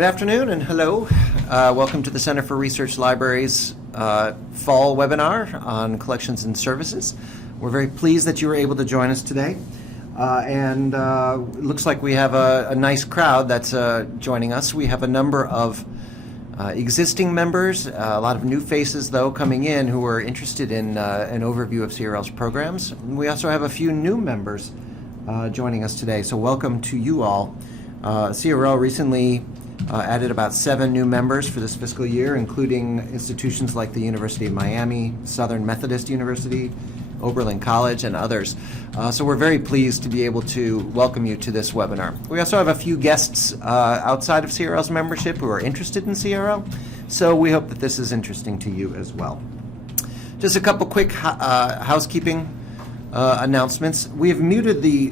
Good afternoon and hello. Welcome to the Center for Research Libraries fall webinar on collections and services. We're very pleased that you were able to join us today. It looks like we have a nice crowd that's joining us. We have a number of existing members, a lot of new faces though coming in who are interested in an overview of CRL's programs. We also have a few new members joining us today, so welcome to you all. CRL recently added about 7 new members for this fiscal year, including institutions like the University of Miami, Southern Methodist University, Oberlin College, and others. So we're very pleased to be able to welcome you to this webinar. We also have a few guests outside of CRL's membership who are interested in CRL, so we hope that this is interesting to you as well. Just a couple quick housekeeping announcements. We have muted the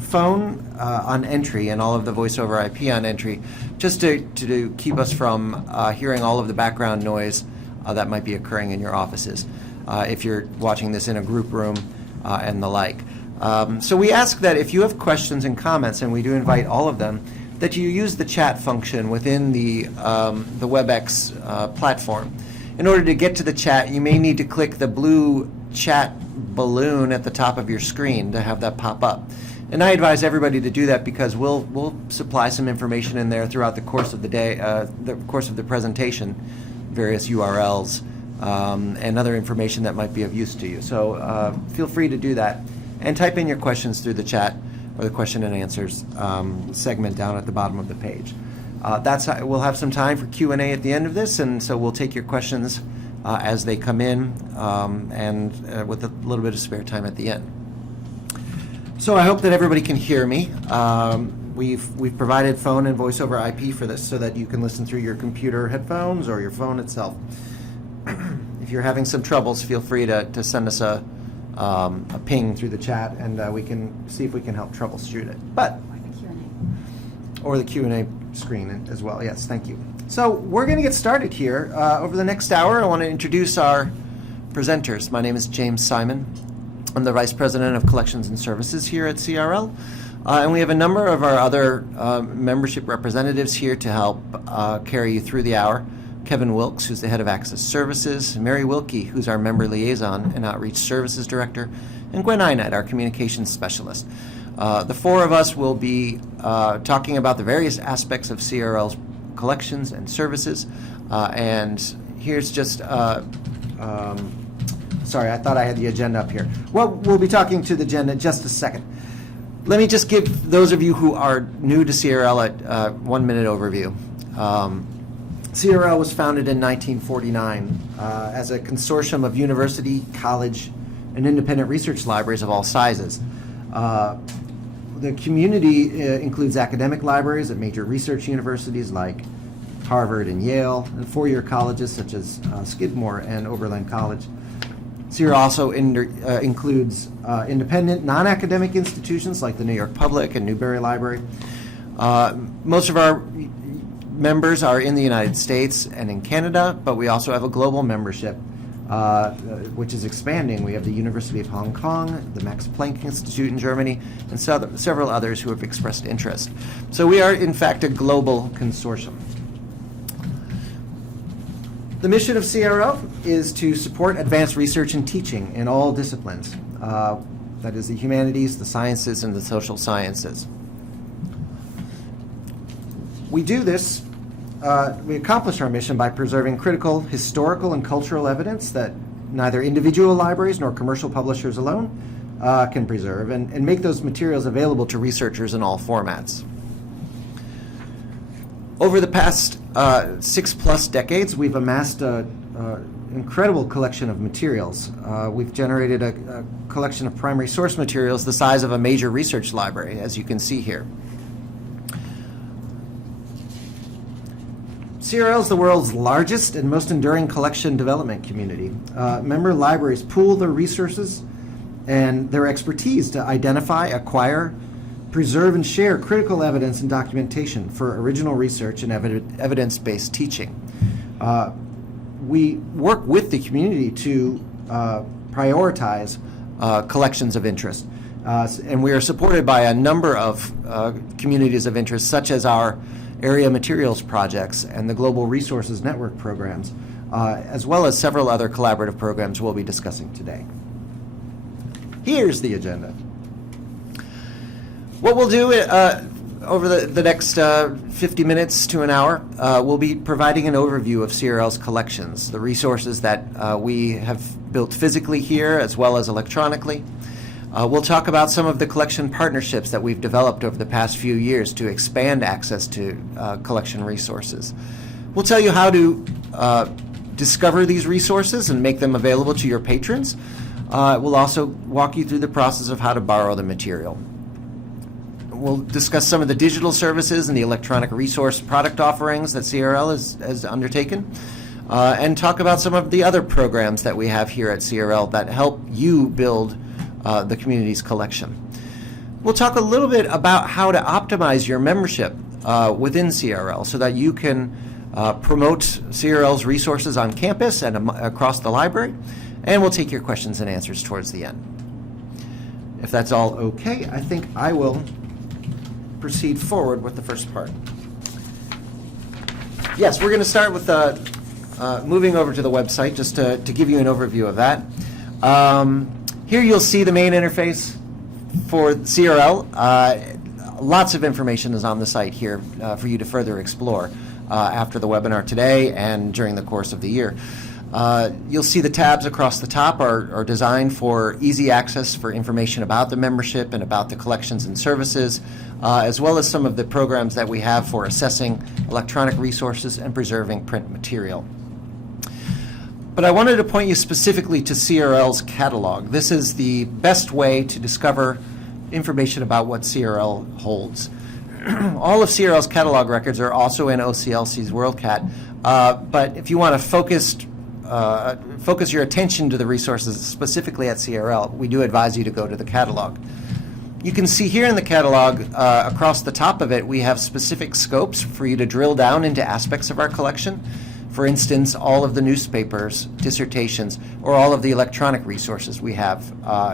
phone on entry and all of the voice over IP on entry just to keep us from hearing all of the background noise that might be occurring in your offices if you're watching this in a group room and the like. So we ask that if you have questions and comments, and we do invite all of them, that you use the chat function within the WebEx platform. In order to get to the chat, you may need to click the blue chat balloon at the top of your screen to have that pop up. And I advise everybody to do that because we'll supply some information in there throughout the course of the day, the course of the presentation, various URLs and other information that might be of use to you. So feel free to do that and type in your questions through the chat or the question and answers segment down at the bottom of the page. We'll have some time for Q&A at the end of this, and so we'll take your questions as they come in and with a little bit of spare time at the end. So I hope that everybody can hear me. We've provided phone and voice over IP for this so that you can listen through your computer headphones or your phone itself. If you're having some troubles, feel free to send us a ping through the chat, and we can see if we can help troubleshoot it. Or the Q&A screen as well. Yes, thank you. So we're going to get started here. Over the next hour, I want to introduce our presenters. My name is James Simon. I'm the Vice President of Collections and Services here at CRL. And we have a number of our other membership representatives here to help carry you through the hour. Kevin Wilkes, who's the Head of Access Services, Mary Wilkie, who's our Member Liaison and Outreach Services Director, and Gwen Einat, our Communications Specialist. The 4 of us will be talking about the various aspects of CRL's collections and services. And here's just, sorry, I thought I had the agenda up here. Well, we'll be talking to the agenda in just a second. Let me just give those of you who are new to CRL a 1-minute overview. CRL was founded in 1949 as a consortium of university, college, and independent research libraries of all sizes. The community includes academic libraries at major research universities like Harvard and Yale, and 4-year colleges such as Skidmore and Oberlin College. CRL also includes independent, non-academic institutions like the New York Public and Newberry Library. Most of our members are in the United States and in Canada, but we also have a global membership which is expanding. We have the University of Hong Kong, the Max Planck Institute in Germany, and several others who have expressed interest. So we are, in fact, a global consortium. The mission of CRL is to support advanced research and teaching in all disciplines. That is the humanities, the sciences, and the social sciences. We do this we accomplish our mission by preserving critical historical and cultural evidence that neither individual libraries nor commercial publishers alone can preserve, and make those materials available to researchers in all formats. Over the past 6+ decades, we've amassed an incredible collection of materials. We've generated a collection of primary source materials the size of a major research library, as you can see here. CRL is the world's largest and most enduring collection development community. Member libraries pool their resources and their expertise to identify, acquire, preserve, and share critical evidence and documentation for original research and evidence-based teaching. We work with the community to prioritize collections of interest. And we are supported by a number of communities of interest, such as our area materials projects, and the Global Resources Network programs, as well as several other collaborative programs we'll be discussing today. Here's the agenda. What we'll do over the next 50 minutes to an hour, we'll be providing an overview of CRL's collections, the resources that we have built physically here as well as electronically. We'll talk about some of the collection partnerships that we've developed over the past few years to expand access to collection resources. We'll tell you how to discover these resources and make them available to your patrons. We'll also walk you through the process of how to borrow the material. We'll discuss some of the digital services and the electronic resource product offerings that CRL has undertaken, and talk about some of the other programs that we have here at CRL that help you build the community's collection. We'll talk a little bit about how to optimize your membership within CRL so that you can promote CRL's resources on campus and across the library, and we'll take your questions and answers towards the end. If that's all okay, I think I will proceed forward with the first part. Yes, we're going to start with moving over to the website just to give you an overview of that. Here you'll see the main interface for CRL. Lots of information is on the site here for you to further explore after the webinar today and during the course of the year. You'll see the tabs across the top are designed for easy access for information about the membership and about the collections and services, as well as some of the programs that we have for assessing electronic resources and preserving print material. But I wanted to point you specifically to CRL's catalog. This is the best way to discover information about what CRL holds. All of CRL's catalog records are also in OCLC's WorldCat, but if you want to focus your attention to the resources specifically at CRL, we do advise you to go to the catalog. You can see here in the catalog, across the top of it, we have specific scopes for you to drill down into aspects of our collection. For instance, all of the newspapers, dissertations, or all of the electronic resources we have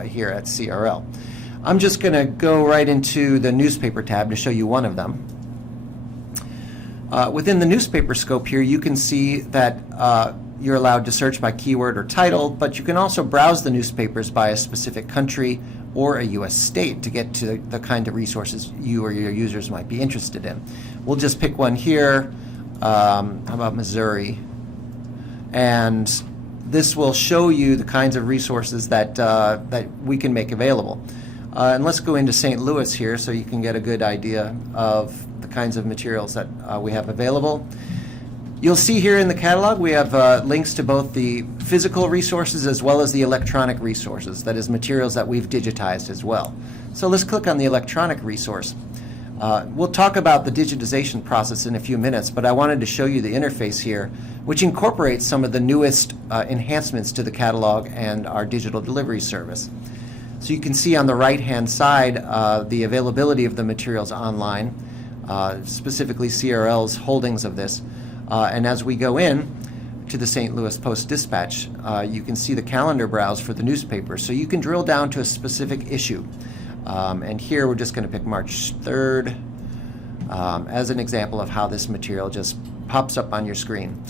here at CRL. I'm just going to go right into the newspaper tab to show you one of them. Within the newspaper scope here, you can see that you're allowed to search by keyword or title, but you can also browse the newspapers by a specific country or a U.S. state to get to the kind of resources you or your users might be interested in. We'll just pick one here. How about Missouri? And this will show you the kinds of resources that we can make available. And let's go into St. Louis here so you can get a good idea of the kinds of materials that we have available. You'll see here in the catalog we have links to both the physical resources as well as the electronic resources, that is materials that we've digitized as well. So let's click on the electronic resource. We'll talk about the digitization process in a few minutes, but I wanted to show you the interface here, which incorporates some of the newest enhancements to the catalog and our digital delivery service. So you can see on the right-hand side the availability of the materials online, specifically CRL's holdings of this. And as we go in to the St. Louis Post-Dispatch, you can see the calendar browse for the newspaper. So you can drill down to a specific issue. And here we're just going to pick March 3rd as an example of how this material just pops up on your screen.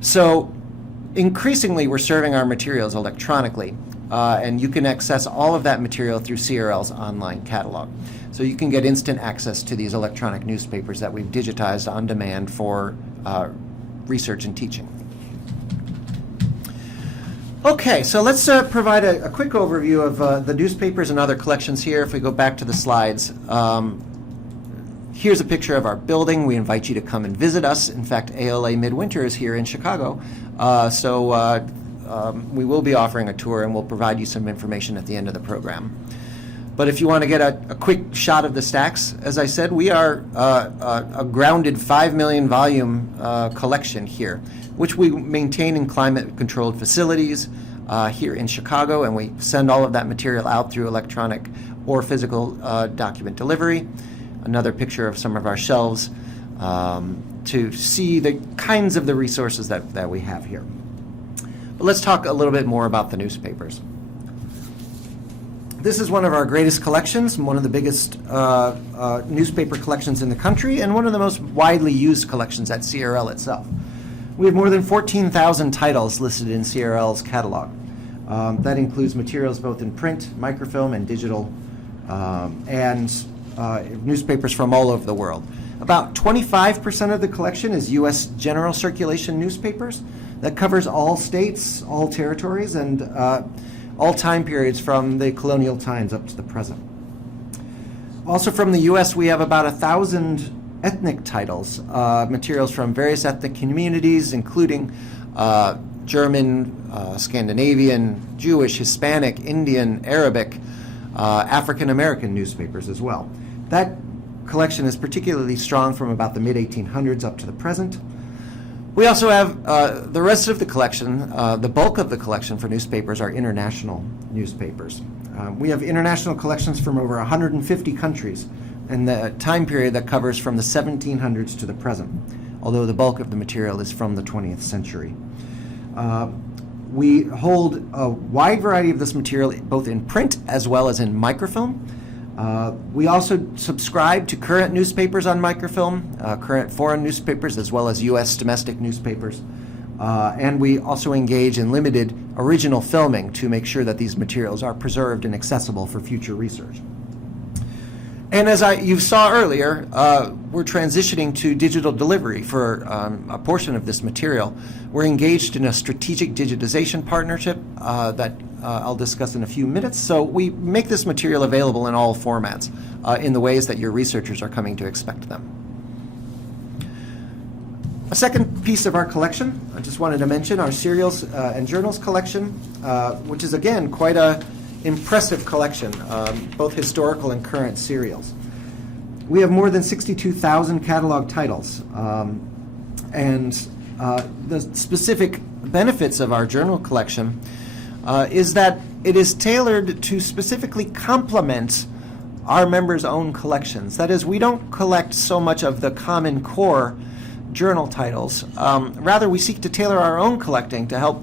So increasingly we're serving our materials electronically, and you can access all of that material through CRL's online catalog. So you can get instant access to these electronic newspapers that we've digitized on demand for research and teaching. Okay, so let's provide a quick overview of the newspapers and other collections here. If we go back to the slides, here's a picture of our building. We invite you to come and visit us. In fact, ALA Midwinter is here in Chicago, so we will be offering a tour and we'll provide you some information at the end of the program. But if you want to get a quick shot of the stacks, as I said, we are a grounded 5 million volume collection here, which we maintain in climate-controlled facilities here in Chicago, and we send all of that material out through electronic or physical document delivery. Another picture of some of our shelves to see the kinds of the resources that we have here. But let's talk a little bit more about the newspapers. This is one of our greatest collections, one of the biggest newspaper collections in the country, and one of the most widely used collections at CRL itself. We have more than 14,000 titles listed in CRL's catalog. That includes materials both in print, microfilm, and digital, and newspapers from all over the world. About 25% of the collection is U.S. general circulation newspapers. That covers all states, all territories, and all time periods from the colonial times up to the present. Also from the U.S., we have about 1,000 ethnic titles, materials from various ethnic communities, including German, Scandinavian, Jewish, Hispanic, Indian, Arabic, African American newspapers as well. That collection is particularly strong from about the mid-1800s up to the present. We also have the rest of the collection. The bulk of the collection for newspapers are international newspapers. We have international collections from over 150 countries, and the time period that covers from the 1700s to the present, although the bulk of the material is from the 20th century. We hold a wide variety of this material both in print as well as in microfilm. We also subscribe to current newspapers on microfilm, current foreign newspapers, as well as U.S. domestic newspapers. And we also engage in limited original filming to make sure that these materials are preserved and accessible for future research. And as you saw earlier, we're transitioning to digital delivery for a portion of this material. We're engaged in a strategic digitization partnership that I'll discuss in a few minutes. So we make this material available in all formats in the ways that your researchers are coming to expect them. A second piece of our collection, I just wanted to mention our serials and journals collection, which is again quite a impressive collection, both historical and current serials. We have more than 62,000 catalog titles, and the specific benefits of our journal collection is that it is tailored to specifically complement our members' own collections. That is, we don't collect so much of the common core journal titles. Rather, we seek to tailor our own collecting to help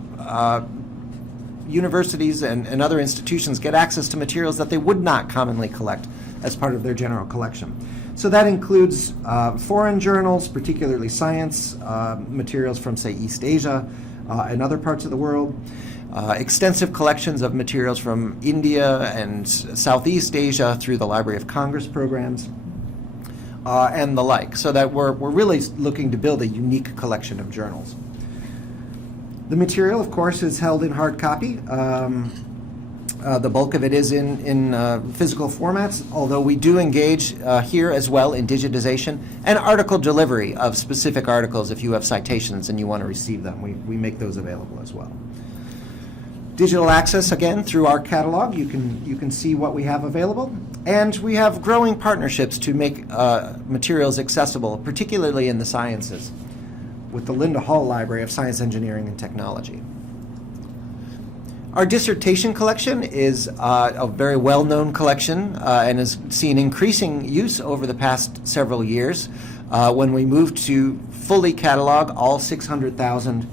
universities and other institutions get access to materials that they would not commonly collect as part of their general collection. So that includes foreign journals, particularly science, materials from, say, East Asia and other parts of the world, extensive collections of materials from India and Southeast Asia through the Library of Congress programs, and the like, so that we're really looking to build a unique collection of journals. The material, of course, is held in hard copy. The bulk of it is in physical formats, although we do engage here as well in digitization and article delivery of specific articles. If you have citations and you want to receive them, we make those available as well. Digital access, again, through our catalog. You can see what we have available. And we have growing partnerships to make materials accessible, particularly in the sciences, with the Linda Hall Library of Science, Engineering, and Technology. Our dissertation collection is a very well-known collection and has seen increasing use over the past several years when we moved to fully catalog all 600,000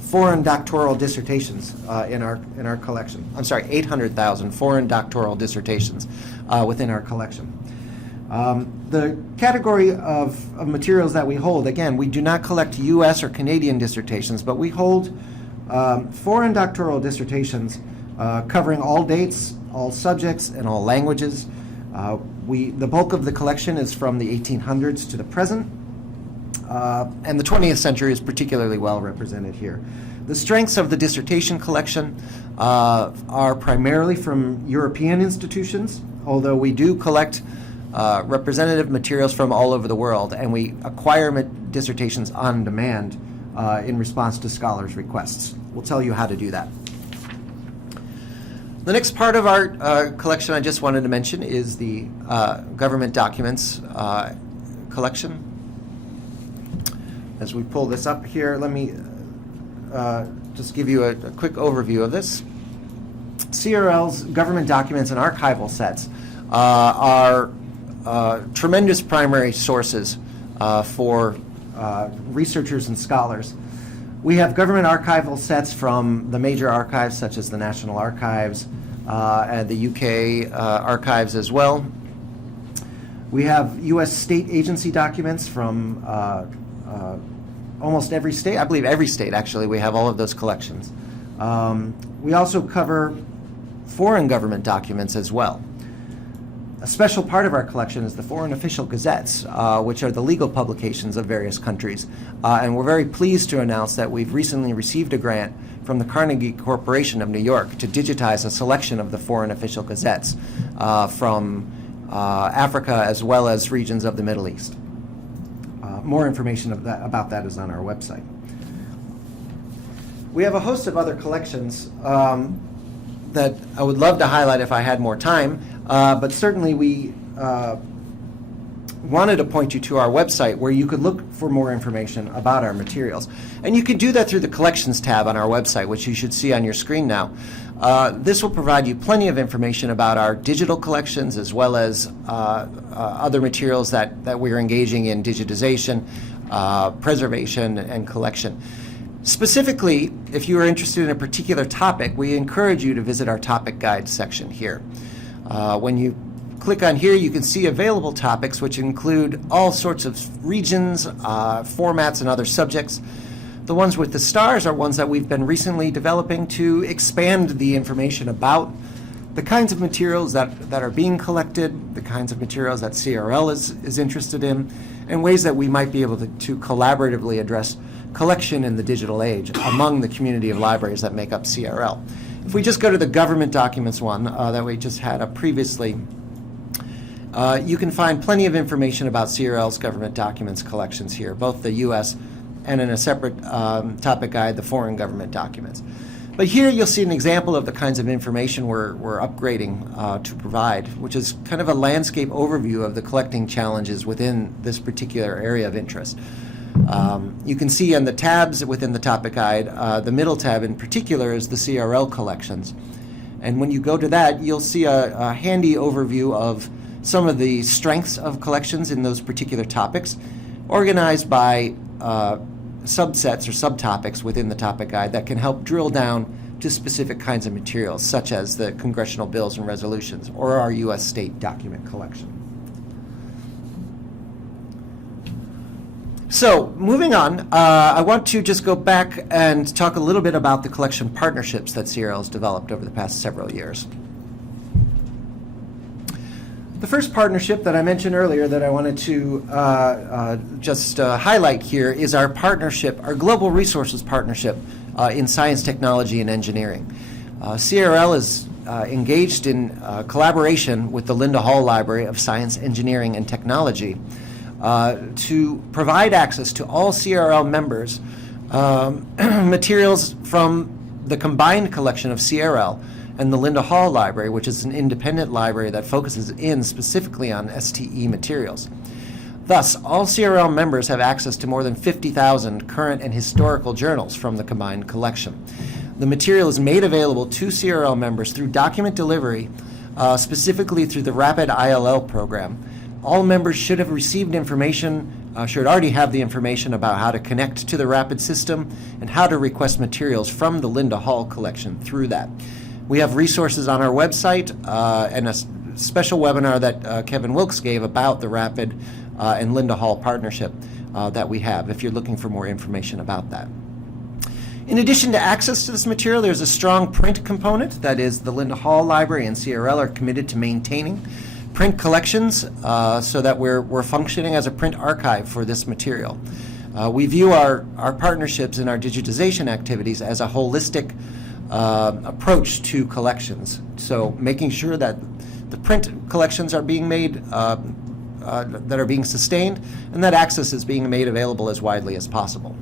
foreign doctoral dissertations in our collection. I'm sorry, 800,000 foreign doctoral dissertations within our collection. The category of materials that we hold, again, we do not collect U.S. or Canadian dissertations, but we hold foreign doctoral dissertations covering all dates, all subjects, and all languages. The bulk of the collection is from the 1800s to the present, and the 20th century is particularly well represented here. The strengths of the dissertation collection are primarily from European institutions, although we do collect representative materials from all over the world, and we acquire dissertations on demand in response to scholars' requests. We'll tell you how to do that. The next part of our collection I just wanted to mention is the government documents collection. As we pull this up here, let me just give you a quick overview of this. CRL's government documents and archival sets are tremendous primary sources for researchers and scholars. We have government archival sets from the major archives such as the National Archives, and the UK archives as well. We have U.S. state agency documents from almost every state. I believe every state, actually, we have all of those collections. We also cover foreign government documents as well. A special part of our collection is the Foreign Official Gazettes, which are the legal publications of various countries. And we're very pleased to announce that we've recently received a grant from the Carnegie Corporation of New York to digitize a selection of the Foreign Official Gazettes from Africa as well as regions of the Middle East. More information about that is on our website. We have a host of other collections that I would love to highlight if I had more time, but certainly we wanted to point you to our website where you could look for more information about our materials. And you could do that through the Collections tab on our website, which you should see on your screen now. This will provide you plenty of information about our digital collections as well as other materials that we're engaging in digitization, preservation, and collection. Specifically, if you are interested in a particular topic, we encourage you to visit our topic guide section here. When you click on here, you can see available topics, which include all sorts of regions, formats, and other subjects. The ones with the stars are ones that we've been recently developing to expand the information about the kinds of materials that are being collected, the kinds of materials that CRL is interested in, and ways that we might be able to collaboratively address collection in the digital age among the community of libraries that make up CRL. If we just go to the government documents one that we just had up previously, you can find plenty of information about CRL's government documents collections here, both the U.S. and in a separate topic guide, the foreign government documents. But here you'll see an example of the kinds of information we're upgrading to provide, which is kind of a landscape overview of the collecting challenges within this particular area of interest. You can see on the tabs within the topic guide, the middle tab in particular is the CRL collections. And when you go to that, you'll see a handy overview of some of the strengths of collections in those particular topics, organized by subsets or subtopics within the topic guide that can help drill down to specific kinds of materials, such as the congressional bills and resolutions or our U.S. state document collection. So, moving on, I want to just go back and talk a little bit about the collection partnerships that CRL has developed over the past several years. The first partnership that I mentioned earlier that I wanted to just highlight here is our partnership, our Global Resources partnership in science, technology, and engineering. CRL is engaged in collaboration with the Linda Hall Library of Science, Engineering, and Technology to provide access to all CRL members materials from the combined collection of CRL and the Linda Hall Library, which is an independent library that focuses in specifically on STE materials. Thus, all CRL members have access to more than 50,000 current and historical journals from the combined collection. The material is made available to CRL members through document delivery, specifically through the Rapid ILL program. All members should have received information, should already have the information about how to connect to the Rapid system and how to request materials from the Linda Hall collection through that. We have resources on our website and a special webinar that Kevin Wilkes gave about the Rapid and Linda Hall partnership that we have, if you're looking for more information about that. In addition to access to this material, there's a strong print component. That is, the Linda Hall Library and CRL are committed to maintaining print collections so that we're functioning as a print archive for this material. We view our partnerships and our digitization activities as a holistic approach to collections. So making sure that the print collections are being made, that are being sustained, and that access is being made available as widely as possible.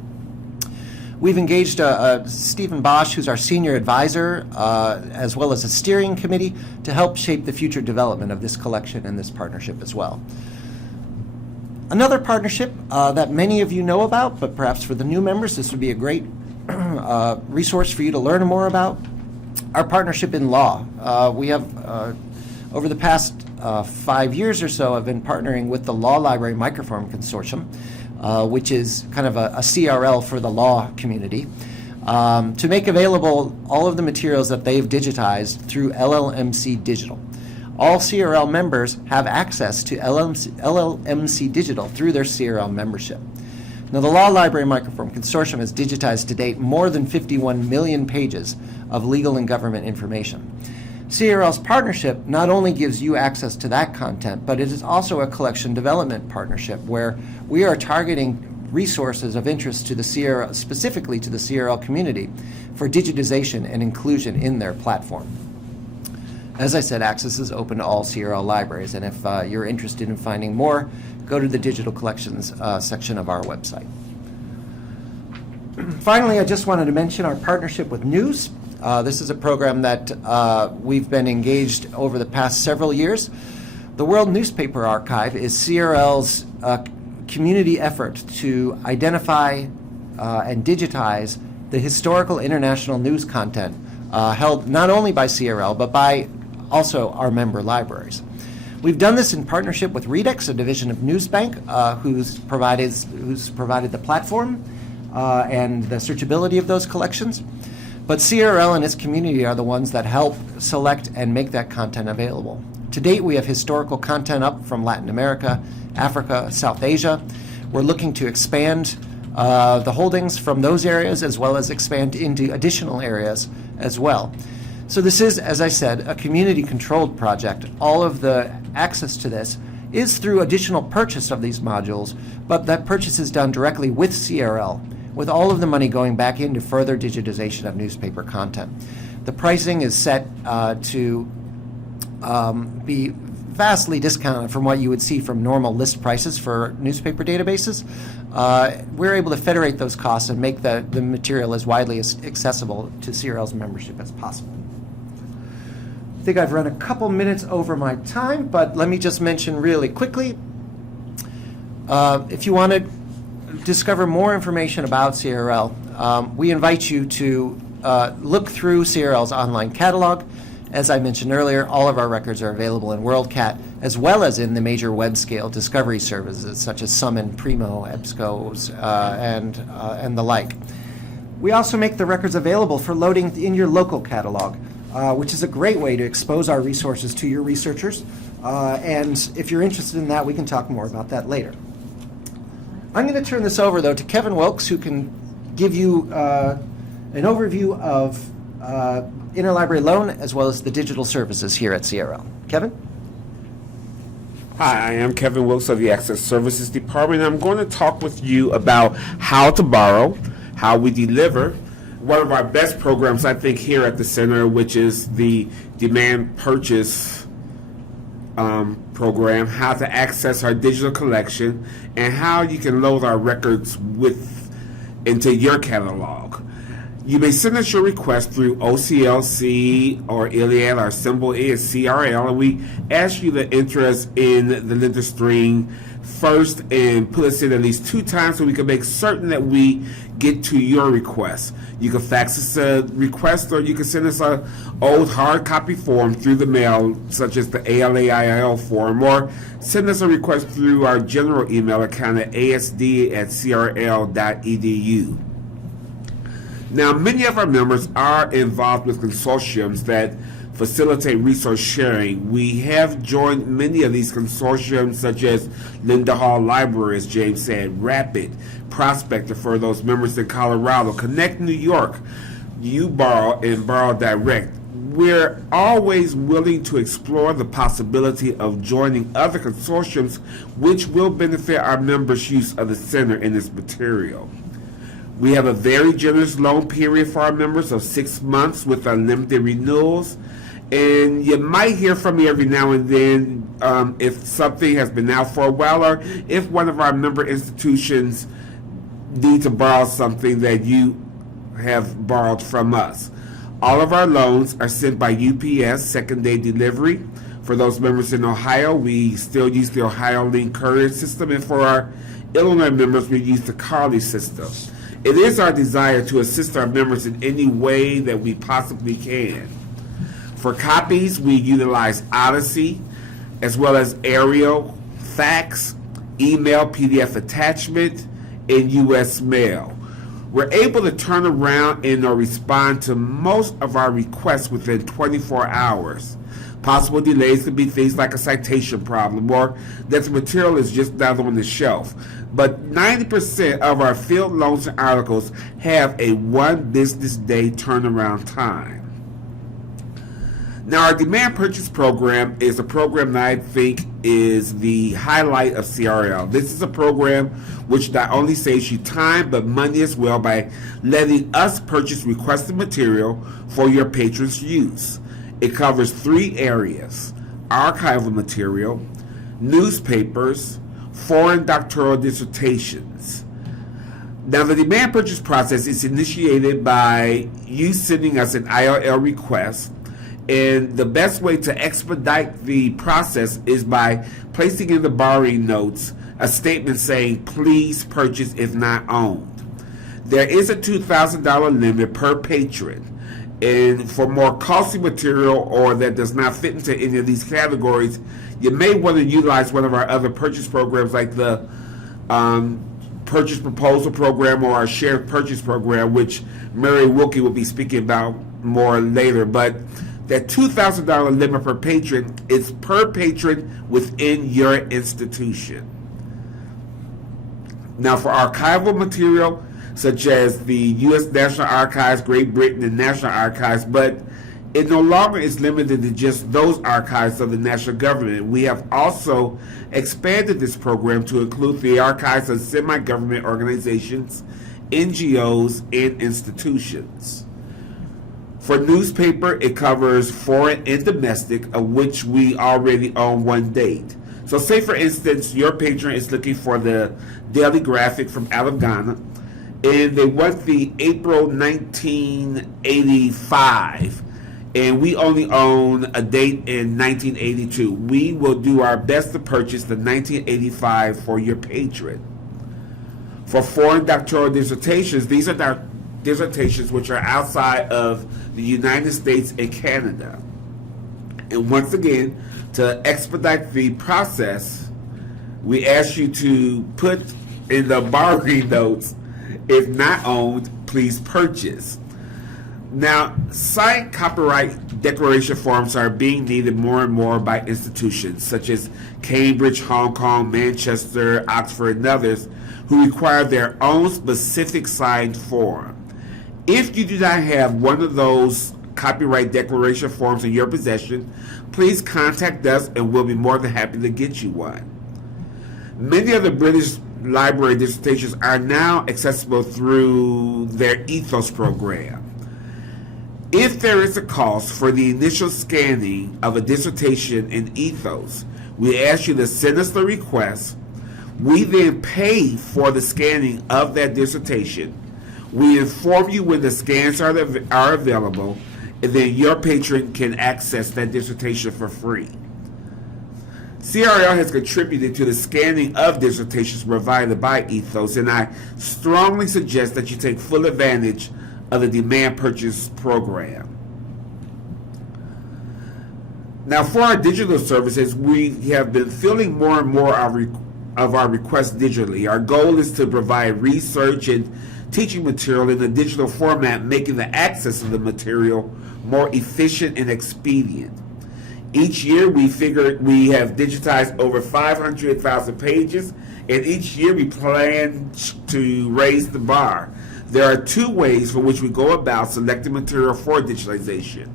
We've engaged Stephen Bosch, who's our senior advisor, as well as a steering committee to help shape the future development of this collection and this partnership as well. Another partnership that many of you know about, but perhaps for the new members, this would be a great resource for you to learn more about, our partnership in law. We have, over the past 5 years or so, I've been partnering with the Law Library Microform Consortium, which is kind of a CRL for the law community. to make available all of the materials that they've digitized through LLMC Digital. All CRL members have access to LLMC Digital through their CRL membership. Now, the Law Library Microfilm Consortium has digitized to date more than 51 million pages of legal and government information. CRL's partnership not only gives you access to that content, but it is also a collection development partnership where we are targeting resources of interest to the CRL, specifically to the CRL community, for digitization and inclusion in their platform. As I said, access is open to all CRL libraries, and if you're interested in finding more, go to the digital collections section of our website. Finally, I just wanted to mention our partnership with News. This is a program that we've been engaged over the past several years. The World Newspaper Archive is CRL's community effort to identify and digitize the historical international news content held not only by CRL, but by also our member libraries. We've done this in partnership with Redex, a division of Newsbank, who's provided the platform and the searchability of those collections. But CRL and its community are the ones that help select and make that content available. To date, we have historical content up from Latin America, Africa, South Asia. We're looking to expand the holdings from those areas as well as expand into additional areas as well. So this is, as I said, a community-controlled project. All of the access to this is through additional purchase of these modules, but that purchase is done directly with CRL, with all of the money going back into further digitization of newspaper content. The pricing is set to be vastly discounted from what you would see from normal list prices for newspaper databases. We're able to federate those costs and make the material as widely accessible to CRL's membership as possible. I think I've run a couple minutes over my time, but let me just mention really quickly, if you want to discover more information about CRL, we invite you to look through CRL's online catalog. As I mentioned earlier, all of our records are available in WorldCat, as well as in the major web-scale discovery services such as Summon, Primo, EBSCO, and the like. We also make the records available for loading in your local catalog, which is a great way to expose our resources to your researchers. And if you're interested in that, we can talk more about that later. I'm going to turn this over, though, to Kevin Wilkes, who can give you an overview of interlibrary loan as well as the digital services here at CRL. Kevin? Hi, I am Kevin Wilkes of the Access Services Department. I'm going to talk with you about how to borrow, how we deliver, one of our best programs, I think, here at the center, which is the demand purchase program, how to access our digital collection, and how you can load our records into your catalog. You may send us your request through OCLC or ILIAD. Our symbol is CRL, and we ask you to enter us in the lender string first and put us in at least 2 times so we can make certain that we get to your request. You can fax us a request, or you can send us an old hard copy form through the mail, such as the ALAIL form, or send us a request through our general email account at asd@crl.edu. Now, many of our members are involved with consortiums that facilitate resource sharing. We have joined many of these consortiums, such as Linda Hall Library, as James said, Rapid, Prospector for those members in Colorado, Connect New York, You Borrow, and Borrow Direct. We're always willing to explore the possibility of joining other consortiums which will benefit our members' use of the center and its material. We have a very generous loan period for our members of 6 months with unlimited renewals. And you might hear from me every now and then if something has been out for a while, or if one of our member institutions need to borrow something that you have borrowed from us. All of our loans are sent by UPS, second-day delivery. For those members in Ohio, we still use the Ohio Link Courier system, and for our Illinois members, we use the Carly system. It is our desire to assist our members in any way that we possibly can. For copies, we utilize Odyssey, as well as Arial, fax, email, PDF attachment, and U.S. mail. We're able to turn around and or respond to most of our requests within 24 hours. Possible delays could be things like a citation problem or that the material is just not on the shelf. But 90% of our field loans and articles have a 1 business day turnaround time. Now, our demand purchase program is a program that I think is the highlight of CRL. This is a program which not only saves you time but money as well by letting us purchase requested material for your patrons' use. It covers 3 areas: archival material, newspapers, foreign doctoral dissertations. Now, the demand purchase process is initiated by you sending us an ILL request, and the best way to expedite the process is by placing in the borrowing notes a statement saying, "Please purchase if not owned." There is a $2,000 limit per patron. And for more costly material or that does not fit into any of these categories, you may want to utilize one of our other purchase programs like the Purchase Proposal Program or our Shared Purchase Program, which Mary Wilkie will be speaking about more later. But that $2,000 limit per patron is per patron within your institution. Now, for archival material, such as the U.S. National Archives, Great Britain, and National Archives, but it no longer is limited to just those archives of the national government. We have also expanded this program to include the archives of semi-government organizations, NGOs, and institutions. For newspaper, it covers foreign and domestic, of which we already own one date. So say, for instance, your patron is looking for the Daily Graphic from out of Ghana, and they want the April 1985, and we only own a date in 1982. We will do our best to purchase the 1985 for your patron. For foreign doctoral dissertations, these are dissertations which are outside of the United States and Canada. And once again, to expedite the process, we ask you to put in the borrowing notes, "If not owned, please purchase." Now, signed copyright declaration forms are being needed more and more by institutions such as Cambridge, Hong Kong, Manchester, Oxford, and others who require their own specific signed form. If you do not have one of those copyright declaration forms in your possession, please contact us and we'll be more than happy to get you one. Many of the British Library dissertations are now accessible through their ethos program. If there is a cost for the initial scanning of a dissertation in ethos, we ask you to send us the request. We then pay for the scanning of that dissertation. We inform you when the scans are available, and then your patron can access that dissertation for free. CRL has contributed to the scanning of dissertations provided by Ethos, and I strongly suggest that you take full advantage of the demand purchase program. Now, for our digital services, we have been filling more and more of our requests digitally. Our goal is to provide research and teaching material in a digital format, making the access of the material more efficient and expedient. Each year, we have digitized over 500,000 pages, and each year we plan to raise the bar. There are 2 ways for which we go about selecting material for digitalization.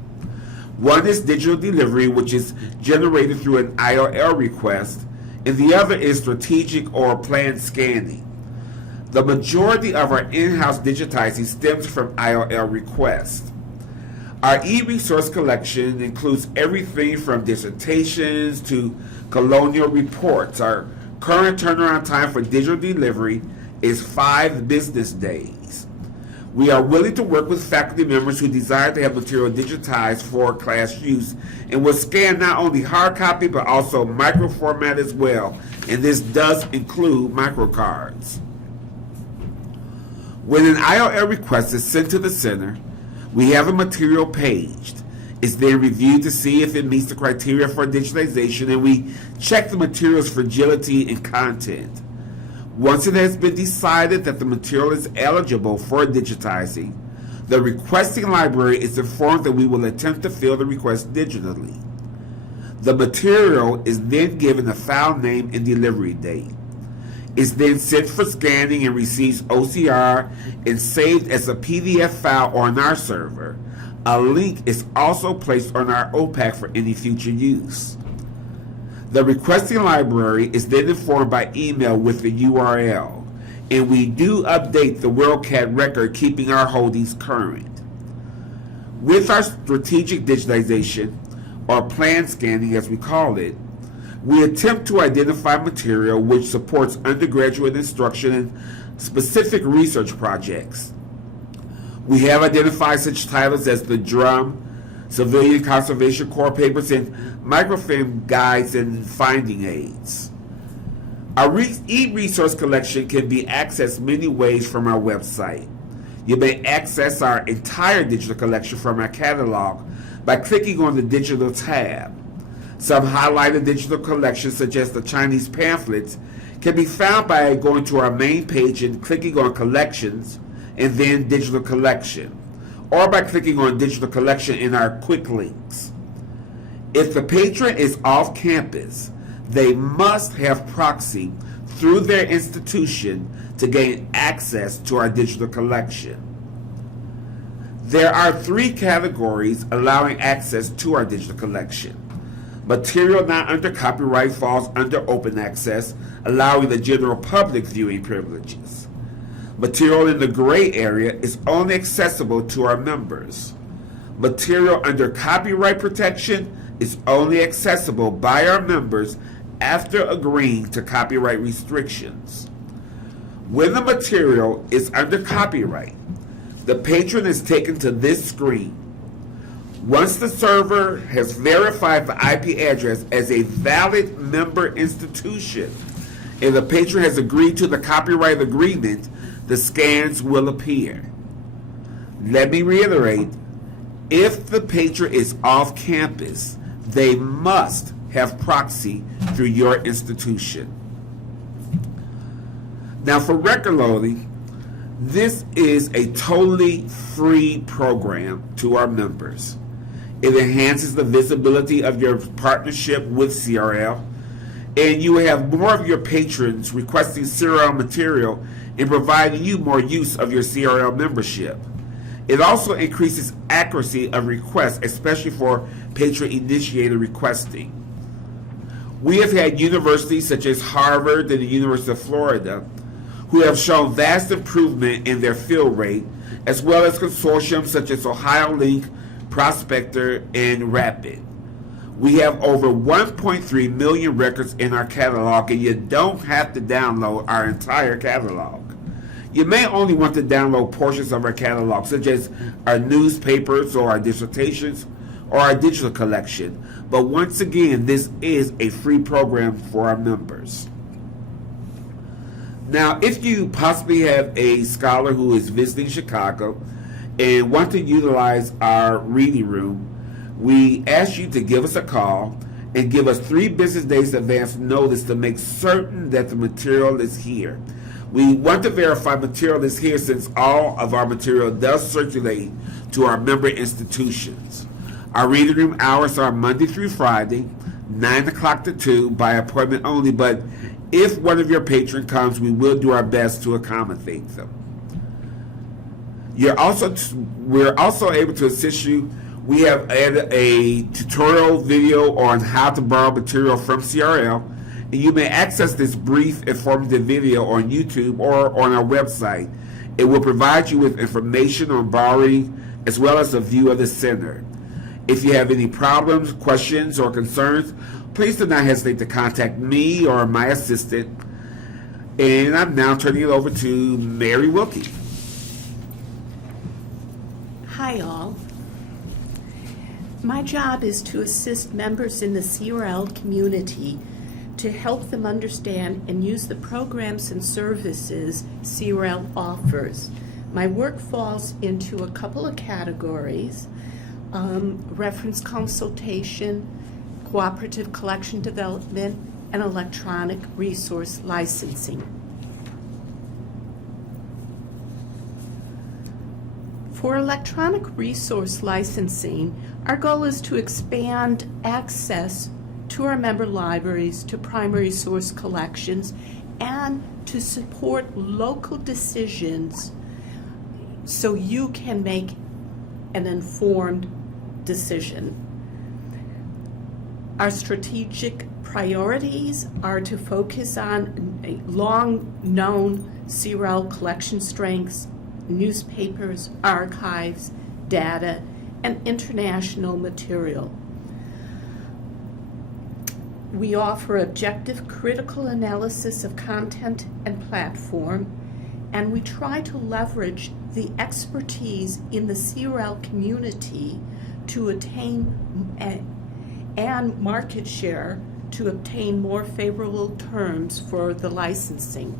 One is digital delivery, which is generated through an ILL request, and the other is strategic or planned scanning. The majority of our in-house digitizing stems from ILL requests. Our e-resource collection includes everything from dissertations to colonial reports. Our current turnaround time for digital delivery is 5 business days. We are willing to work with faculty members who desire to have material digitized for class use, and will scan not only hard copy but also microformat as well, and this does include microcards. When an ILL request is sent to the center, we have a material paged. It's then reviewed to see if it meets the criteria for digitalization, and we check the material's fragility and content. Once it has been decided that the material is eligible for digitizing, the requesting library is informed that we will attempt to fill the request digitally. The material is then given a file name and delivery date. It's then sent for scanning and receives OCR and saved as a PDF file on our server. A link is also placed on our OPAC for any future use. The requesting library is then informed by email with the URL, and we do update the WorldCat record, keeping our holdings current. With our strategic digitization, or plan scanning as we call it, we attempt to identify material which supports undergraduate instruction in specific research projects. We have identified such titles as the Drum, Civilian Conservation Corps papers, and microfilm guides and finding aids. Our e-resource collection can be accessed many ways from our website. You may access our entire digital collection from our catalog by clicking on the Digital tab. Some highlighted digital collections, such as the Chinese pamphlets, can be found by going to our main page and clicking on Collections and then Digital Collection, or by clicking on Digital Collection in our quick links. If the patron is off campus, they must have proxy through their institution to gain access to our digital collection. There are 3 categories allowing access to our digital collection. Material not under copyright falls under open access, allowing the general public viewing privileges. Material in the gray area is only accessible to our members. Material under copyright protection is only accessible by our members after agreeing to copyright restrictions. When the material is under copyright, the patron is taken to this screen. Once the server has verified the IP address as a valid member institution and the patron has agreed to the copyright agreement, the scans will appear. Let me reiterate, if the patron is off campus, they must have proxy through your institution. Now for record loading, this is a totally free program to our members. It enhances the visibility of your partnership with CRL, and you will have more of your patrons requesting CRL material and providing you more use of your CRL membership. It also increases accuracy of requests, especially for patron-initiated requesting. We have had universities such as Harvard and the University of Florida who have shown vast improvement in their fill rate, as well as consortiums such as Ohio Link, Prospector, and Rapid. We have over 1.3 million records in our catalog, and you don't have to download our entire catalog. You may only want to download portions of our catalog, such as our newspapers or our dissertations or our digital collection. But once again, this is a free program for our members. Now, if you possibly have a scholar who is visiting Chicago and want to utilize our reading room, we ask you to give us a call and give us 3 business days advance notice to make certain that the material is here. We want to verify material is here since all of our material does circulate to our member institutions. Our reading room hours are Monday through Friday, 9 o'clock to 2 by appointment only, but if one of your patrons comes, we will do our best to accommodate them. We're also able to assist you. We have added a tutorial video on how to borrow material from CRL, and you may access this brief informative video on YouTube or on our website. It will provide you with information on borrowing as well as a view of the center. If you have any problems, questions, or concerns, please do not hesitate to contact me or my assistant. And I'm now turning it over to Mary Wilkie. Hi all. My job is to assist members in the CRL community to help them understand and use the programs and services CRL offers. My work falls into a couple of categories: reference consultation, cooperative collection development, and electronic resource licensing. For electronic resource licensing, our goal is to expand access to our member libraries, to primary source collections, and to support local decisions so you can make an informed decision. Our strategic priorities are to focus on long-known CRL collection strengths, newspapers, archives, data, and international material. We offer objective critical analysis of content and platform, and we try to leverage the expertise in the CRL community to attain and market share to obtain more favorable terms for the licensing.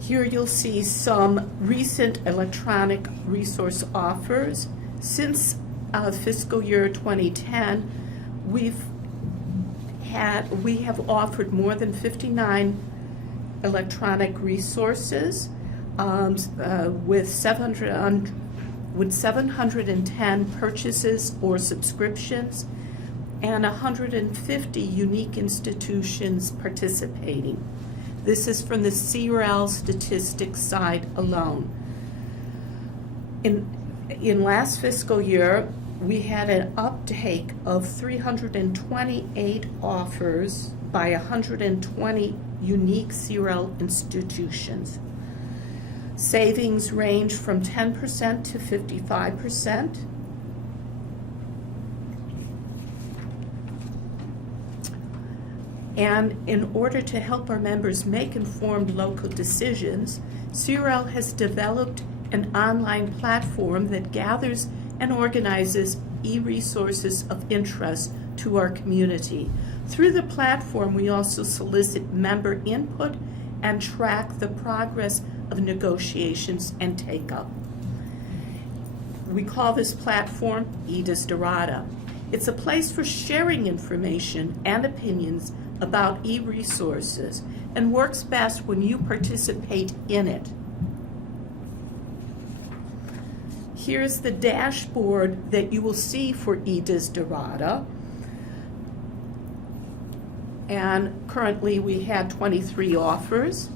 Here you'll see some recent electronic resource offers. Since fiscal year 2010, we have offered more than 59 electronic resources with 710 purchases or subscriptions and 150 unique institutions participating. This is from the CRL statistics side alone. In last fiscal year, we had an uptake of 328 offers by 120 unique CRL institutions. Savings range from 10% to 55%. And in order to help our members make informed local decisions, CRL has developed an online platform that gathers and organizes e-resources of interest to our community. Through the platform, we also solicit member input and track the progress of negotiations and take-up. We call this platform edesiderata. It's a place for sharing information and opinions about e-resources and works best when you participate in it. Here's the dashboard that you will see for edesiderata. And currently we have 23 offers.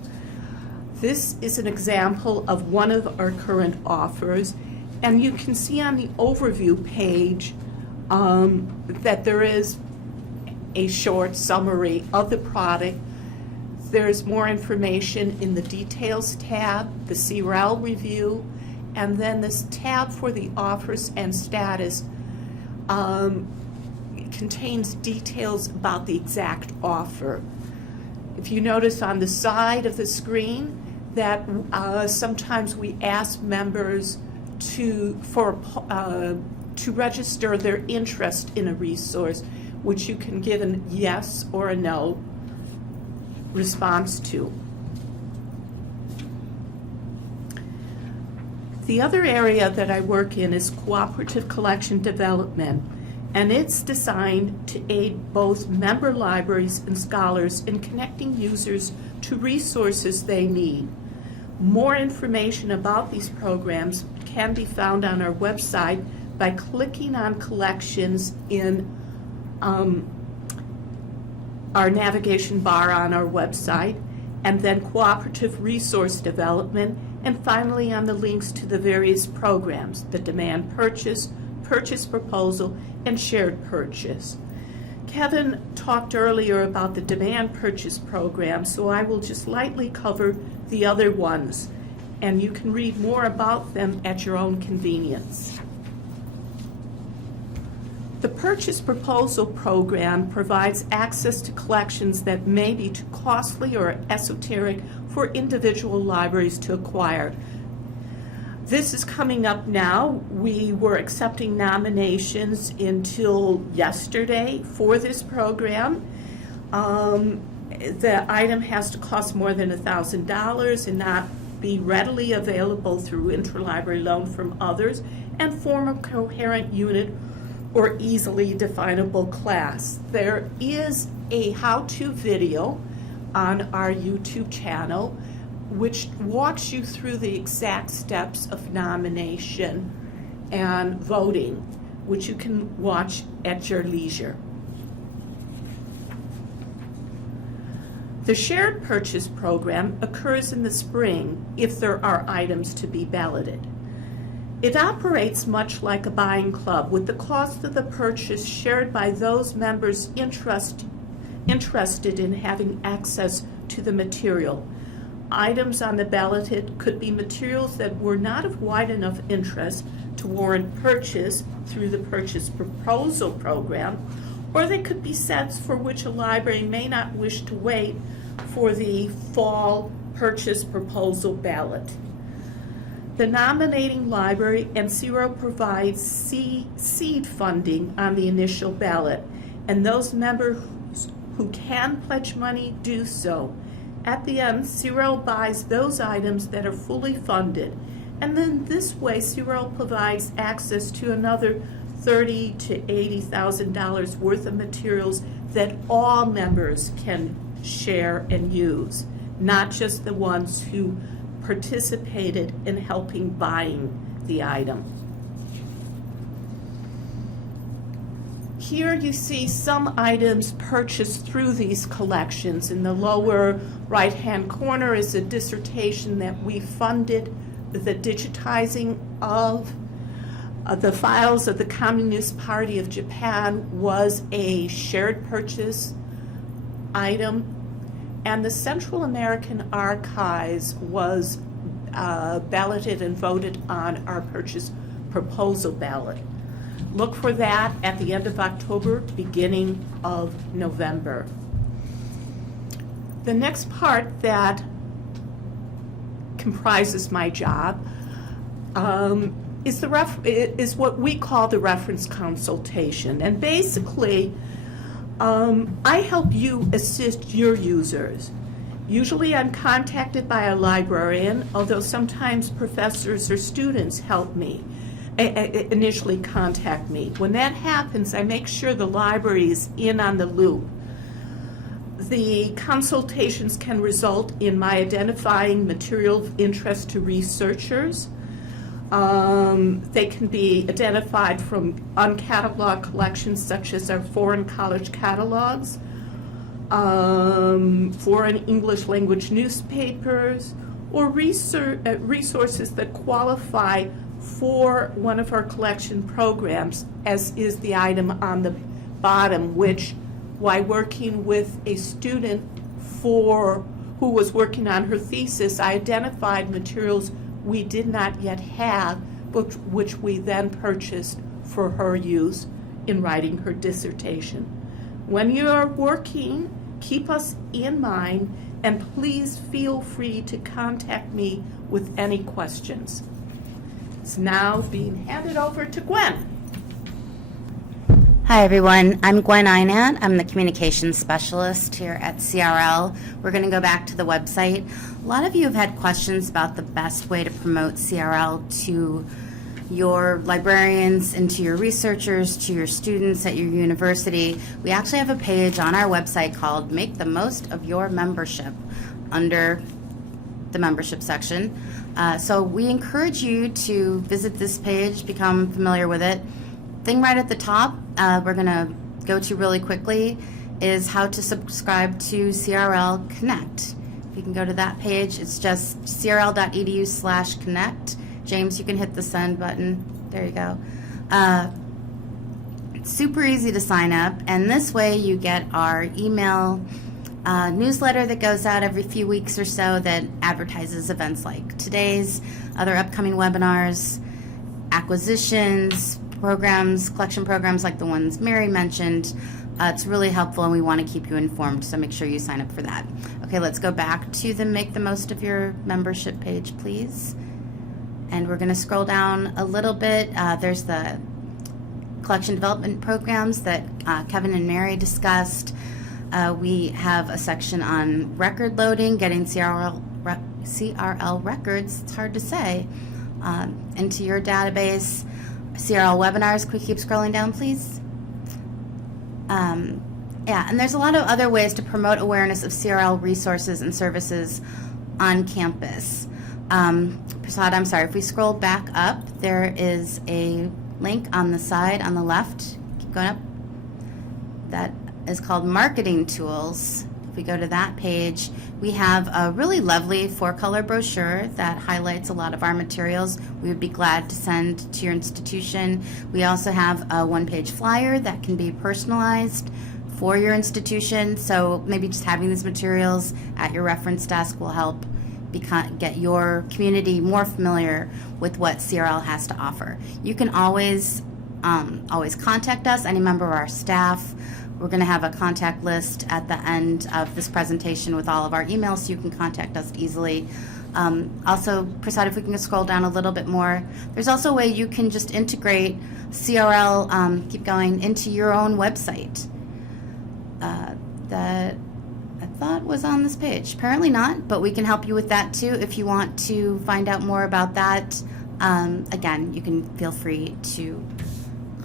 This is an example of one of our current offers, and you can see on the overview page that there is a short summary of the product. There's more information in the Details tab, the CRL Review, and then this tab for the offers and status contains details about the exact offer. If you notice on the side of the screen that sometimes we ask members to register their interest in a resource, which you can give a yes or a no response to. The other area that I work in is cooperative collection development, and it's designed to aid both member libraries and scholars in connecting users to resources they need. More information about these programs can be found on our website by clicking on collections in our navigation bar on our website, and then cooperative resource development, and finally on the links to the various programs, the demand purchase, purchase proposal, and shared purchase. Kevin talked earlier about the demand purchase program, so I will just lightly cover the other ones, and you can read more about them at your own convenience. The Purchase Proposal Program provides access to collections that may be too costly or esoteric for individual libraries to acquire. This is coming up now. We were accepting nominations until yesterday for this program. The item has to cost more than $1,000 and not be readily available through interlibrary loan from others, and form a coherent unit or easily definable class. There is a how-to video on our YouTube channel which walks you through the exact steps of nomination and voting, which you can watch at your leisure. The shared purchase program occurs in the spring if there are items to be balloted. It operates much like a buying club, with the cost of the purchase shared by those members interested in having access to the material. Items on the ballot could be materials that were not of wide enough interest to warrant purchase through the purchase proposal program, or they could be sets for which a library may not wish to wait for the fall purchase proposal ballot. The nominating library and CRL provides seed funding on the initial ballot, and those members who can pledge money do so. At the end, CRL buys those items that are fully funded, and then this way CRL provides access to another $30,000 to $80,000 worth of materials that all members can share and use, not just the ones who participated in helping buying the item. Here you see some items purchased through these collections. In the lower right-hand corner is a dissertation that we funded. The digitizing of the files of the Communist Party of Japan was a shared purchase item, and the Central American Archives was balloted and voted on our purchase proposal ballot. Look for that at the end of October, beginning of November. The next part that comprises my job is what we call the reference consultation. And basically, I help you assist your users. Usually I'm contacted by a librarian, although sometimes professors or students help me, initially contact me. When that happens, I make sure the library is in on the loop. The consultations can result in my identifying material of interest to researchers. They can be identified from uncatalogued collections such as our foreign college catalogs, foreign English language newspapers, or resources that qualify for one of our collection programs, as is the item on the bottom, which, while working with a student who was working on her thesis, I identified materials we did not yet have, but which we then purchased for her use in writing her dissertation. When you are working, keep us in mind, and please feel free to contact me with any questions. It's now being handed over to Gwen. Hi everyone, I'm Gwen Einat. I'm the Communications Specialist here at CRL. We're going to go back to the website. A lot of you have had questions about the best way to promote CRL to your librarians and to your researchers, to your students at your university. We actually have a page on our website called Make the Most of Your Membership under the membership section. So we encourage you to visit this page, become familiar with it. Thing right at the top we're going to go to really quickly is how to subscribe to CRL Connect. If you can go to that page, it's just crl.edu/connect. James, you can hit the send button. There you go. It's super easy to sign up, and this way you get our email newsletter that goes out every few weeks or so that advertises events like today's, other upcoming webinars, acquisitions, programs, collection programs like the ones Mary mentioned. It's really helpful and we want to keep you informed, so make sure you sign up for that. Okay, let's go back to the Make the Most of Your Membership page, please. And we're going to scroll down a little bit. There's the collection development programs that Kevin and Mary discussed. We have a section on record loading, getting CRL records, it's hard to say, into your database. CRL webinars, can we keep scrolling down, please? Yeah, and there's a lot of other ways to promote awareness of CRL resources and services on campus. Prasad, I'm sorry, if we scroll back up, there is a link on the side on the left. Keep going up. That is called Marketing Tools. If we go to that page, we have a really lovely 4-color brochure that highlights a lot of our materials we would be glad to send to your institution. We also have a 1-page flyer that can be personalized for your institution, so maybe just having these materials at your reference desk will help get your community more familiar with what CRL has to offer. You can always contact us, any member of our staff. We're going to have a contact list at the end of this presentation with all of our emails, so you can contact us easily. Also, Prasad, if we can scroll down a little bit more, there's also a way you can just integrate CRL, keep going, into your own website. That I thought was on this page. Apparently not, but we can help you with that too if you want to find out more about that. Again, you can feel free to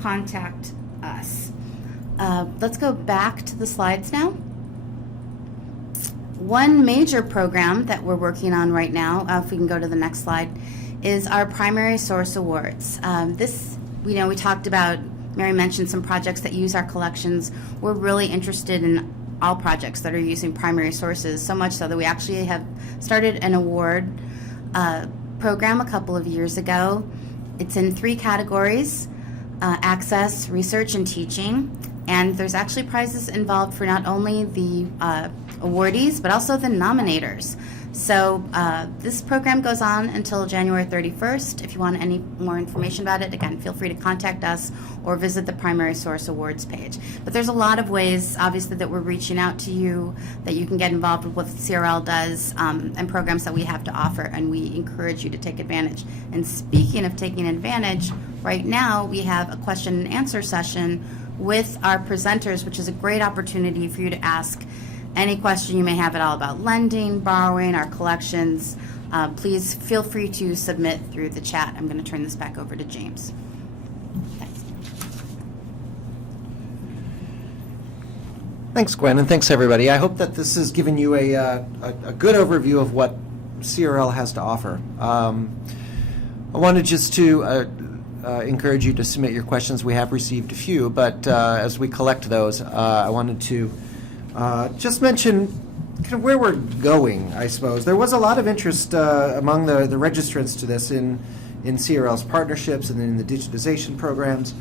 contact us. Let's go back to the slides now. One major program that we're working on right now, if we can go to the next slide, is our Primary Source Awards. We talked about, Mary mentioned some projects that use our collections. We're really interested in all projects that are using primary sources, so much so that we actually have started an award program a couple of years ago. It's in 3 categories: access, research, and teaching. And there's actually prizes involved for not only the awardees, but also the nominators. So this program goes on until January 31st. If you want any more information about it, again, feel free to contact us or visit the Primary Source Awards page. But there's a lot of ways, obviously, that we're reaching out to you, that you can get involved with what CRL does and programs that we have to offer, and we encourage you to take advantage. And speaking of taking advantage, right now we have a question and answer session with our presenters, which is a great opportunity for you to ask any question you may have at all about lending, borrowing, our collections. Please feel free to submit through the chat. I'm going to turn this back over to James. Thanks, Gwen, and thanks, everybody. I hope that this has given you a good overview of what CRL has to offer. I wanted just to encourage you to submit your questions. We have received a few, but as we collect those, I wanted to just mention kind of where we're going, I suppose. There was a lot of interest among the registrants to this in CRL's partnerships and in the digitization programs.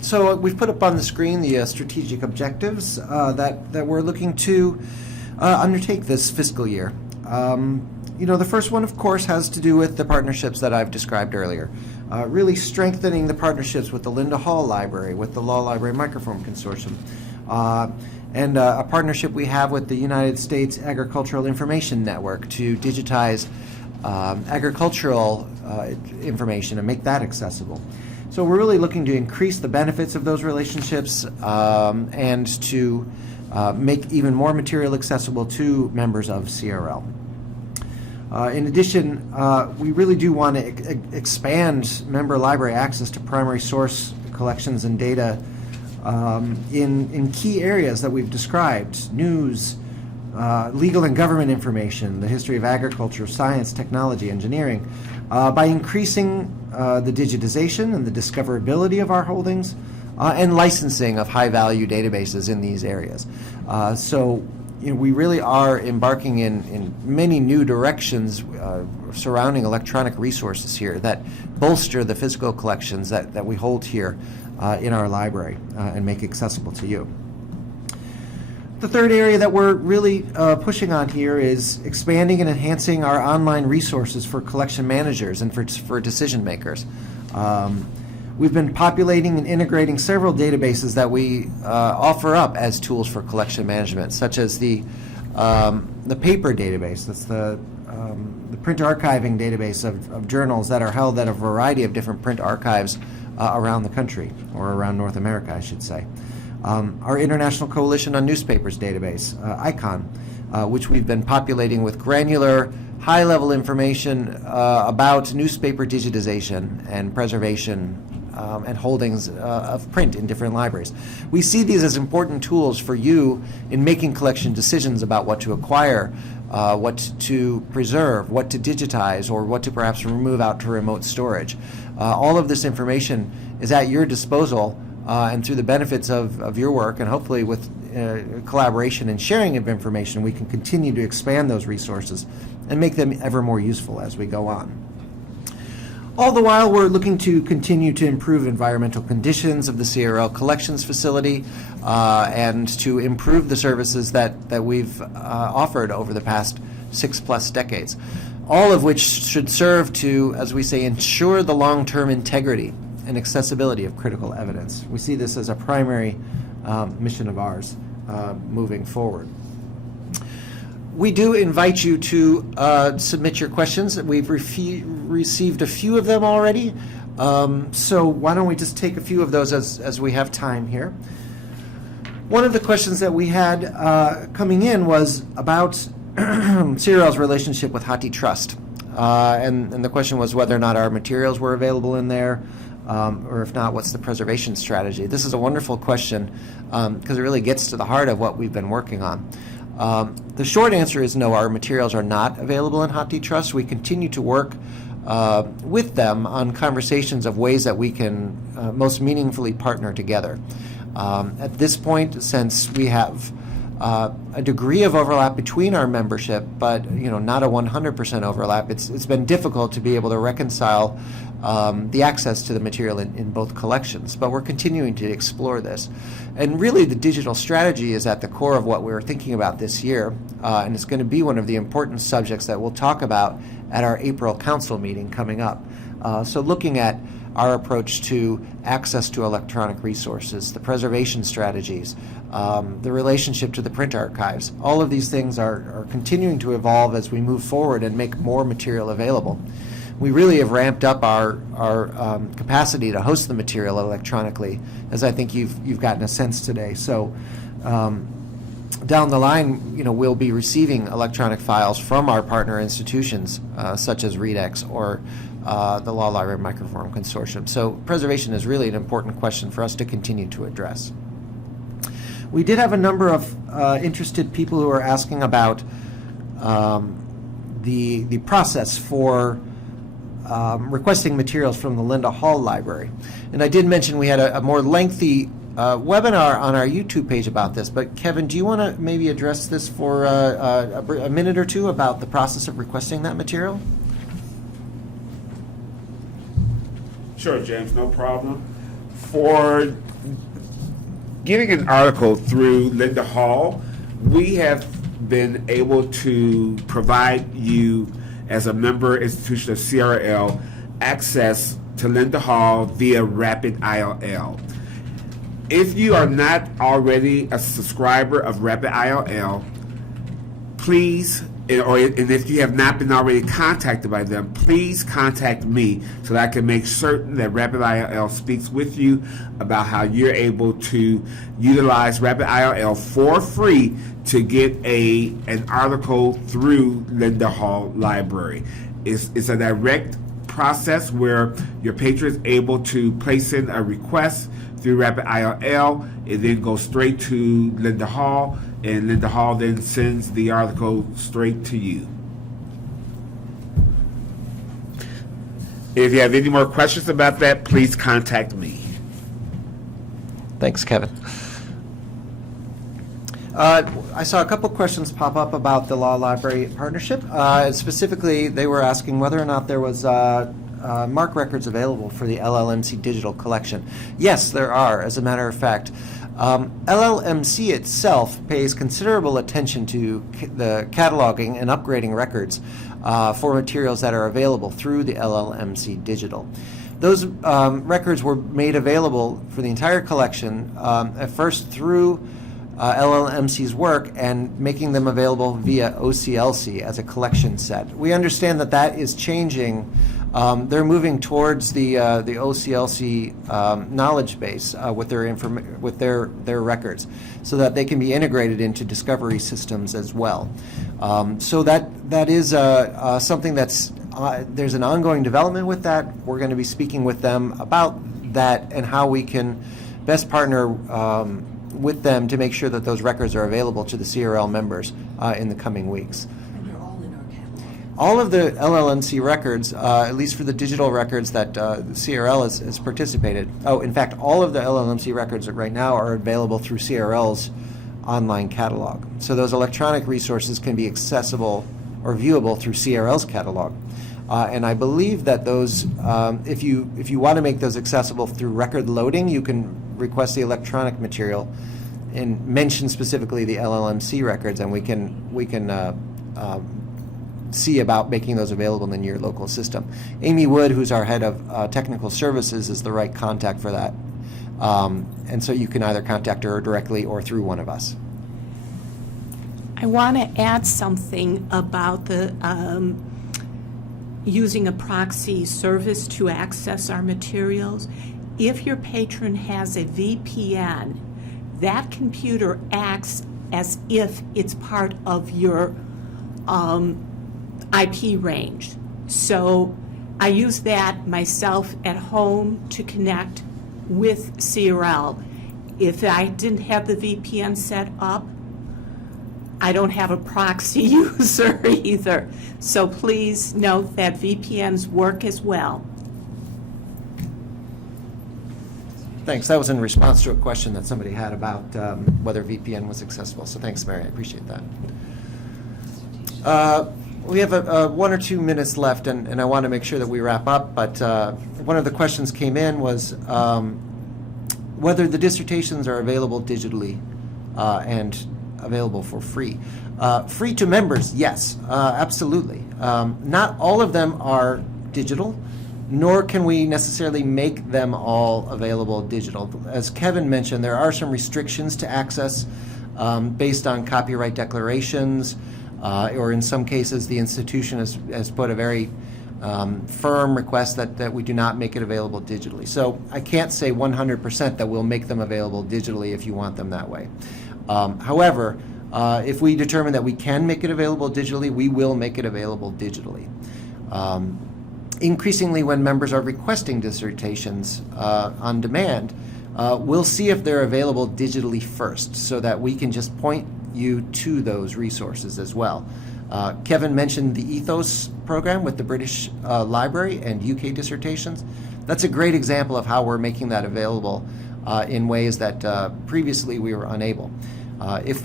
So we've put up on the screen the strategic objectives that we're looking to undertake this fiscal year. The first one, of course, has to do with the partnerships that I've described earlier. Really strengthening the partnerships with the Linda Hall Library, with the Law Library Microfilm Consortium, and a partnership we have with the United States Agricultural Information Network to digitize agricultural information and make that accessible. So we're really looking to increase the benefits of those relationships and to make even more material accessible to members of CRL. In addition, we really do want to expand member library access to primary source collections and data in key areas that we've described: news, legal and government information, the history of agriculture, science, technology, engineering, by increasing the digitization and the discoverability of our holdings and licensing of high-value databases in these areas. So we really are embarking in many new directions surrounding electronic resources here that bolster the physical collections that we hold here in our library and make accessible to you. The third area that we're really pushing on here is expanding and enhancing our online resources for collection managers and for decision makers. We've been populating and integrating several databases that we offer up as tools for collection management, such as the paper database. That's the print archiving database of journals that are held at a variety of different print archives around the country, or around North America, I should say. Our International Coalition on Newspapers database, ICON, which we've been populating with granular, high-level information about newspaper digitization and preservation and holdings of print in different libraries. We see these as important tools for you in making collection decisions about what to acquire, what to preserve, what to digitize, or what to perhaps remove out to remote storage. All of this information is at your disposal, and through the benefits of your work, and hopefully with collaboration and sharing of information, we can continue to expand those resources and make them ever more useful as we go on. All the while, we're looking to continue to improve environmental conditions of the CRL collections facility and to improve the services that we've offered over the past 6+ decades, all of which should serve to, as we say, ensure the long-term integrity and accessibility of critical evidence. We see this as a primary mission of ours moving forward. We do invite you to submit your questions. We've received a few of them already, so why don't we just take a few of those as we have time here. One of the questions that we had coming in was about CRL's relationship with HathiTrust, and the question was whether or not our materials were available in there, or if not, what's the preservation strategy? This is a wonderful question because it really gets to the heart of what we've been working on. The short answer is no, our materials are not available in HathiTrust. We continue to work with them on conversations of ways that we can most meaningfully partner together. At this point, since we have a degree of overlap between our membership, but not a 100% overlap, it's been difficult to be able to reconcile the access to the material in both collections. But we're continuing to explore this. And really, the digital strategy is at the core of what we're thinking about this year, and it's going to be one of the important subjects that we'll talk about at our April Council meeting coming up. So looking at our approach to access to electronic resources, the preservation strategies, the relationship to the print archives, all of these things are continuing to evolve as we move forward and make more material available. We really have ramped up our capacity to host the material electronically, as I think you've gotten a sense today. So down the line, we'll be receiving electronic files from our partner institutions, such as READX or the Law Library Microform Consortium. So preservation is really an important question for us to continue to address. We did have a number of interested people who are asking about the process for requesting materials from the Linda Hall Library. And I did mention we had a more lengthy webinar on our YouTube page about this, but Kevin, do you want to maybe address this for a minute or two about the process of requesting that material? Sure, James, no problem. For getting an article through Linda Hall, we have been able to provide you, as a member institution of CRL, access to Linda Hall via Rapid ILL. If you are not already a subscriber of Rapid ILL, please, and if you have not been already contacted by them, please contact me so that I can make certain that Rapid ILL speaks with you about how you're able to utilize Rapid ILL for free to get an article through Linda Hall Library. It's a direct process where your patron is able to place in a request through Rapid ILL. It then goes straight to Linda Hall, and Linda Hall then sends the article straight to you. If you have any more questions about that, please contact me. Thanks, Kevin. I saw a couple questions pop up about the Law Library Partnership. Specifically, they were asking whether or not there was MARC records available for the LLMC digital collection. Yes, there are, as a matter of fact. LLMC itself pays considerable attention to the cataloging and upgrading records for materials that are available through the LLMC Digital. Those records were made available for the entire collection at first through LLMC's work and making them available via OCLC as a collection set. We understand that that is changing. They're moving towards the OCLC knowledge base with their records, so that they can be integrated into discovery systems as well. So that is something that's there's an ongoing development with that. We're going to be speaking with them about that and how we can best partner with them to make sure that those records are available to the CRL members in the coming weeks. And they're all in our catalog. All of the LLMC records, at least for the digital records that the CRL has participated, in fact, all of the LLMC records right now are available through CRL's online catalog. So those electronic resources can be accessible or viewable through CRL's catalog. And I believe that those, if you want to make those accessible through record loading, you can request the electronic material and mention specifically the LLMC records, and we can see about making those available in your local system. Amy Wood, who's our head of technical services, is the right contact for that. And so you can either contact her directly or through one of us. I want to add something about the using a proxy service to access our materials. If your patron has a VPN, that computer acts as if it's part of your IP range. So I use that myself at home to connect with CRL. If I didn't have the VPN set up, I don't have a proxy user either. So please note that VPNs work as well. Thanks. That was in response to a question that somebody had about whether VPN was accessible. So thanks, Mary. I appreciate that. We have 1 or 2 minutes left, and I want to make sure that we wrap up. But one of the questions came in was whether the dissertations are available digitally and available for free. Free to members, yes, absolutely. Not all of them are digital, nor can we necessarily make them all available digital. As Kevin mentioned, there are some restrictions to access based on copyright declarations, or in some cases the institution has put a very firm request that we do not make it available digitally. So I can't say 100% that we'll make them available digitally if you want them that way. However, if we determine that we can make it available digitally, we will make it available digitally. Increasingly, when members are requesting dissertations on demand, we'll see if they're available digitally first so that we can just point you to those resources as well. Kevin mentioned the Ethos program with the British Library and UK dissertations. That's a great example of how we're making that available in ways that previously we were unable. If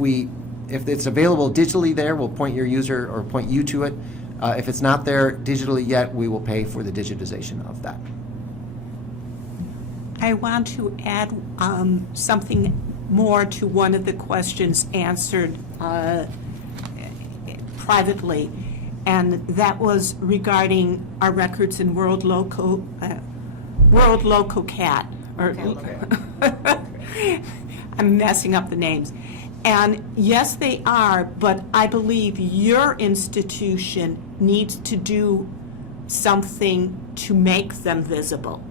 it's available digitally there, we'll point your user or point you to it. If it's not there digitally yet, we will pay for the digitization of that. I want to add something more to one of the questions answered privately, and that was regarding our records in World Loco Cat. I'm messing up the names. And yes, they are, but I believe your institution needs to do something to make them visible.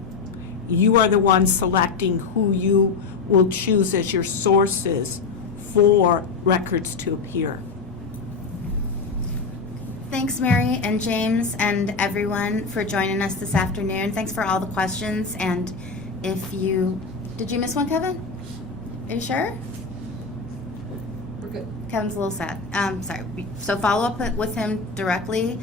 You are the one selecting who you will choose as your sources for records to appear. Thanks, Mary and James and everyone for joining us this afternoon. Thanks for all the questions. And if you, did you miss one, Kevin? Are you sure? We're good. Kevin's a little sad. Sorry. So follow up with him directly.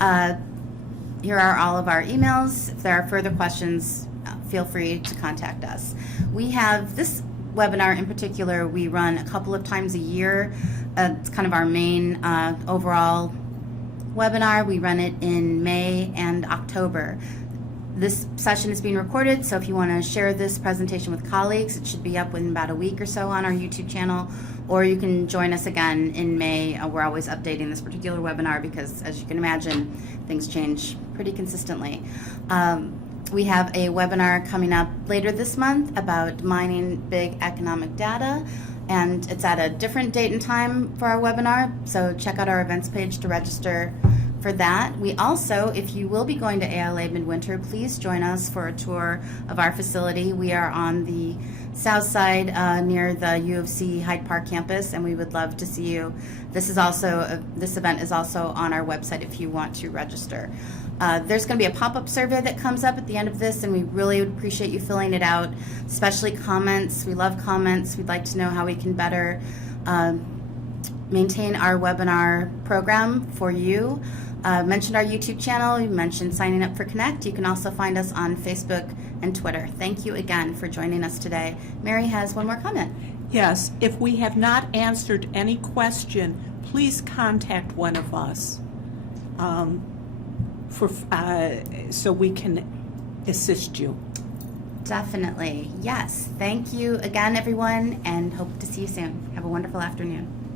Here are all of our emails. If there are further questions, feel free to contact us. We have this webinar in particular we run a couple of times a year. It's kind of our main overall webinar. We run it in May and October. This session is being recorded, so if you want to share this presentation with colleagues, it should be up within about a week or so on our YouTube channel, or you can join us again in May. We're always updating this particular webinar because, as you can imagine, things change pretty consistently. We have a webinar coming up later this month about mining big economic data, and it's at a different date and time for our webinar, so check out our events page to register for that. We also, if you will be going to ALA Midwinter, please join us for a tour of our facility. We are on the south side near the U of C Hyde Park campus, and we would love to see you. This event is also on our website if you want to register. There's going to be a pop-up survey that comes up at the end of this, and we really would appreciate you filling it out, especially comments. We love comments. We'd like to know how we can better maintain our webinar program for you. Mentioned our YouTube channel. You mentioned signing up for Connect. You can also find us on Facebook and Twitter. Thank you again for joining us today. Mary has one more comment. Yes, if we have not answered any question, please contact one of us so we can assist you. Definitely. Yes. Thank you again, everyone, and hope to see you soon. Have a wonderful afternoon.